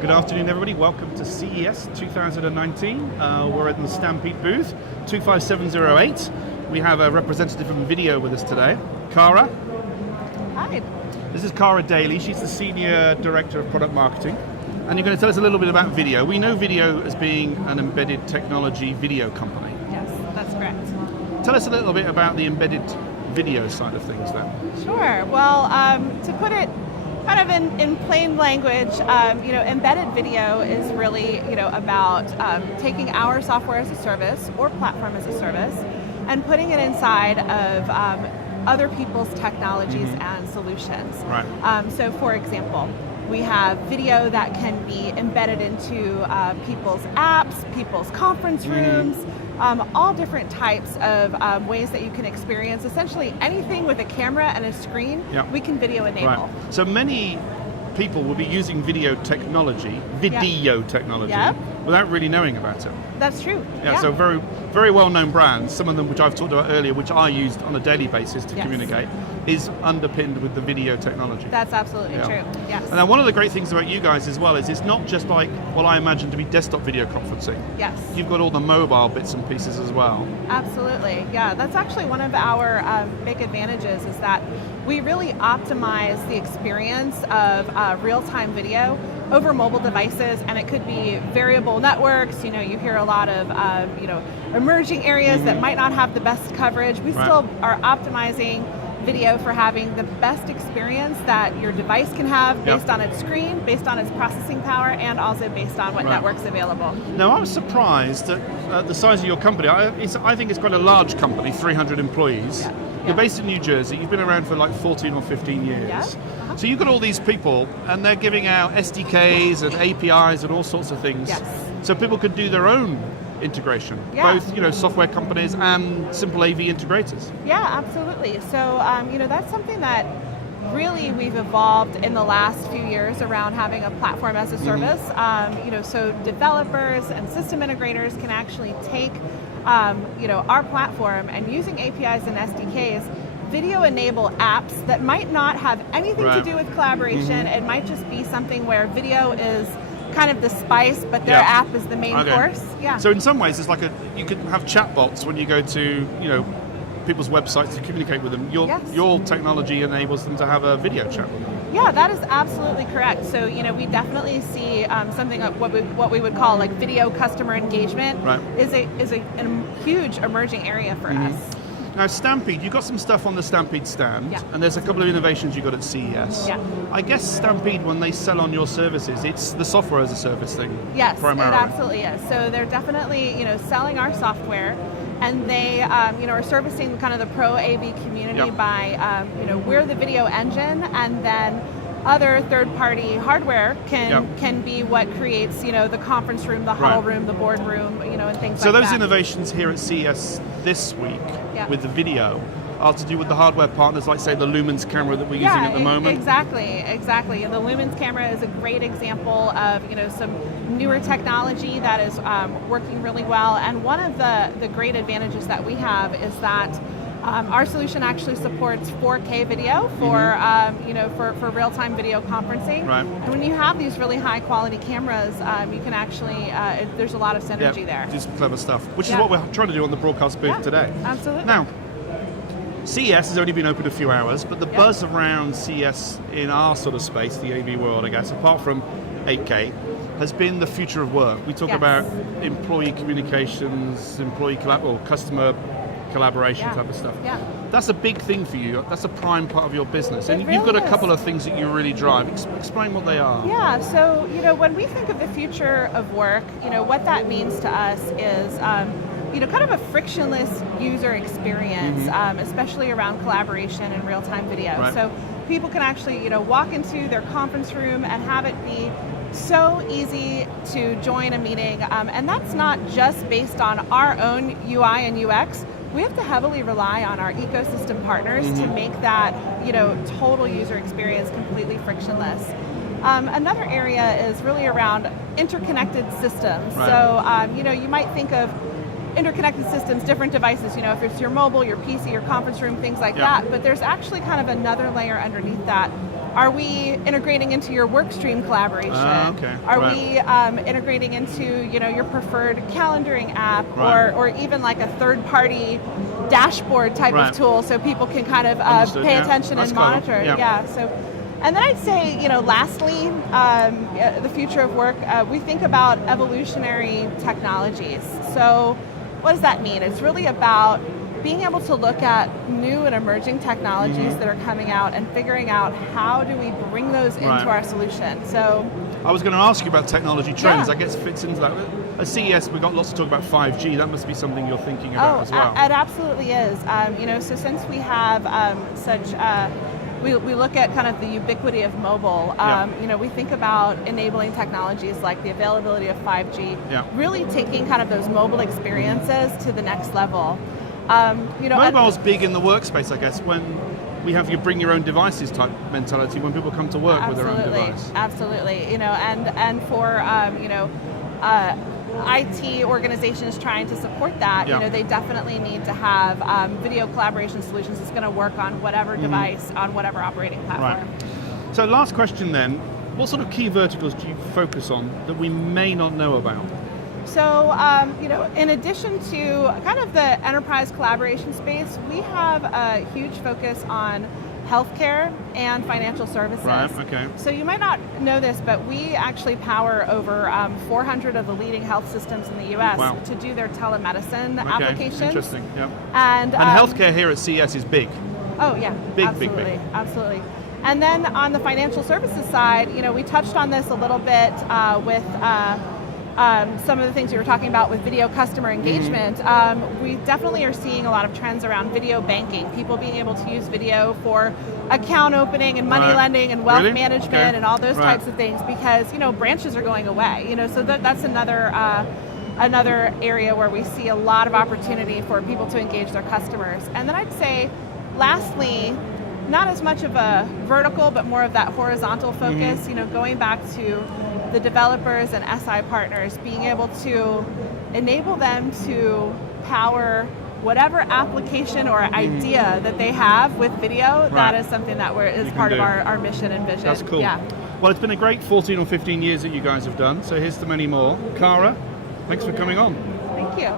Good afternoon, everybody. Welcome to CES 2019. We're at the Stampede booth, 25708. We have a representative from Vidyo with us today, Cara. Hi. This is Cara Daly. She's the Senior Director of Product Marketing. And you're going to tell us a little bit about Vidyo. We know Vidyo as being an embedded technology video company. Yes, that's correct. Tell us a little bit about the embedded video side of things then. Sure. Well, to put it kind of in plain language, embedded video is really, about taking our software as a service or platform as a service and putting it inside of other people's technologies and solutions. Right. So, for example, we have video that can be embedded into people's apps, people's conference rooms, all different types of ways that you can experience essentially anything with a camera and a screen, we can video enable. Right. So many people will be using video technology, technology, without really knowing about it. That's true. Yeah, so very, very well-known brands, some of them which I've talked about earlier, which I used on a daily basis to communicate, is underpinned with the video technology. That's absolutely true, yes. And now one of the great things about you guys as well is it's not just like what I imagine to be desktop video conferencing. Yes. You've got all the mobile bits and pieces as well. Absolutely, yeah. That's actually one of our big advantages is that we really optimize the experience of real-time video over mobile devices, and it could be variable networks. You hear a lot of emerging areas that might not have the best coverage. We still are optimizing video for having the best experience that your device can have based on its screen, based on its processing power, and also based on what network's available. Now, I was surprised at the size of your company. I think it's quite a large company, 300 employees. You're based in New Jersey. You've been around for like 14 or 15 years. So you've got all these people, and they're giving out SDKs and APIs and all sorts of things. So people could do their own integration, both software companies and simple AV integrators. Yeah, absolutely. So that's something that really we've evolved in the last few years around having a platform as a service. So developers and system integrators can actually take our platform and using APIs and SDKs, video enable apps that might not have anything to do with collaboration. It might just be something where video is kind of the spice, but their app is the main course. So in some ways, it's like you could have chatbots when you go to people's websites to communicate with them. Your technology enables them to have a video chat with them. Yeah, that is absolutely correct. So we definitely see something like what we would call like video customer engagement is a huge emerging area for us. Now, Stampede, you've got some stuff on the Stampede stand, and there's a couple of innovations you got at CES. I guess Stampede, when they sell on your services, it's the software as a service thing. Yes, primarily. It absolutely is. So they're definitely selling our software, and they are servicing kind of the pro AV community by we're the video engine, and then other third-party hardware can be what creates the conference room, the huddle room, the board room, and things like that. So those innovations here at CES this week with the video are to do with the hardware partners, like say the Lumens camera that we're using at the moment? Exactly. And the Lumens camera is a great example of some newer technology that is working really well. And one of the great advantages that we have is that our solution actually supports 4K video for real-time video conferencing. And when you have these really high-quality cameras, you can actually there's a lot of synergy there. Do some clever stuff, which is what we're trying to do on the broadcast booth today. Absolutely. Now, CES has only been open a few hours, but the buzz around CES in our sort of space, the AV world, I guess, apart from 8K, has been the future of work. We talk about employee communications, customer collaboration type of stuff. That's a big thing for you. That's a prime part of your business. And you've got a couple of things that you really drive. Explain what they are. Yeah, so when we think of the future of work, what that means to us is kind of a frictionless user experience, especially around collaboration and real-time video. So people can actually walk into their conference room and have it be so easy to join a meeting, and that's not just based on our own UI and UX. We have to heavily rely on our ecosystem partners to make that total user experience completely frictionless. Another area is really around interconnected systems. So you might think of interconnected systems, different devices, if it's your mobile, your PC, your conference room, things like that. But there's actually kind of another layer underneath that are we integrating into your workstream collaboration? Okay. Are Right. we integrating into your preferred calendaring app, Right. or even like a third-party dashboard type Right. of tool, so people can kind of Understood, pay yeah. attention That's and clever. monitor? Yeah. So, and then I'd say, lastly, the future of work. We think about evolutionary technologies. So, what does that mean? It's really about being able to look at new and emerging technologies that are coming out and figuring out how do we bring those into Right. our solution. So, I was going to ask you about technology trends. Yeah. I guess it fits into that. At CES, we've got lots to talk about 5G. That must be something you're thinking about as well. It absolutely is. So since we have we look at kind of the ubiquity of mobile. We think about enabling technologies like the availability of 5G, Yeah. really taking kind of those mobile experiences to the next level. Mobile's big in the workspace, I guess, when we have you bring your own devices type mentality when people come to work with their own device. Absolutely. And for IT organizations trying to support that, Yeah. they definitely need to have video collaboration solutions that's going to work on whatever device, on whatever operating platform. Right. So last question then, what sort of key verticals do you focus on that we may not know about? So, in addition to kind of the enterprise collaboration space, we have a huge focus on healthcare and financial services. Right, okay. So you might not know this, but we actually power over 400 of the leading health systems in the U.S. Wow. to do their telemedicine Okay, applications. interesting, yeah. And healthcare here at CES is big. Oh yeah, Big, absolutely, big. absolutely. And then on the financial services side, we touched on this a little bit with some of the things we were talking about with video customer engagement. We definitely are seeing a lot of trends around video banking, people being able to use video for account opening and money Right. lending and wealth Really? management Okay. and all those Right. types of things, because branches are going away. So that's another area where we see a lot of opportunity for people to engage their customers. And then I'd say, lastly, not as much of a vertical, but more of that horizontal focus, going back to the developers and SI partners, being able to enable them to power whatever application or idea that they have with video. Right. That is something that is You can part of do. our mission and vision. That's cool. Yeah. Well, it's been a great 14 or 15 years that you guys have done, so here's to many more. Cara, thanks for coming on. Thank you.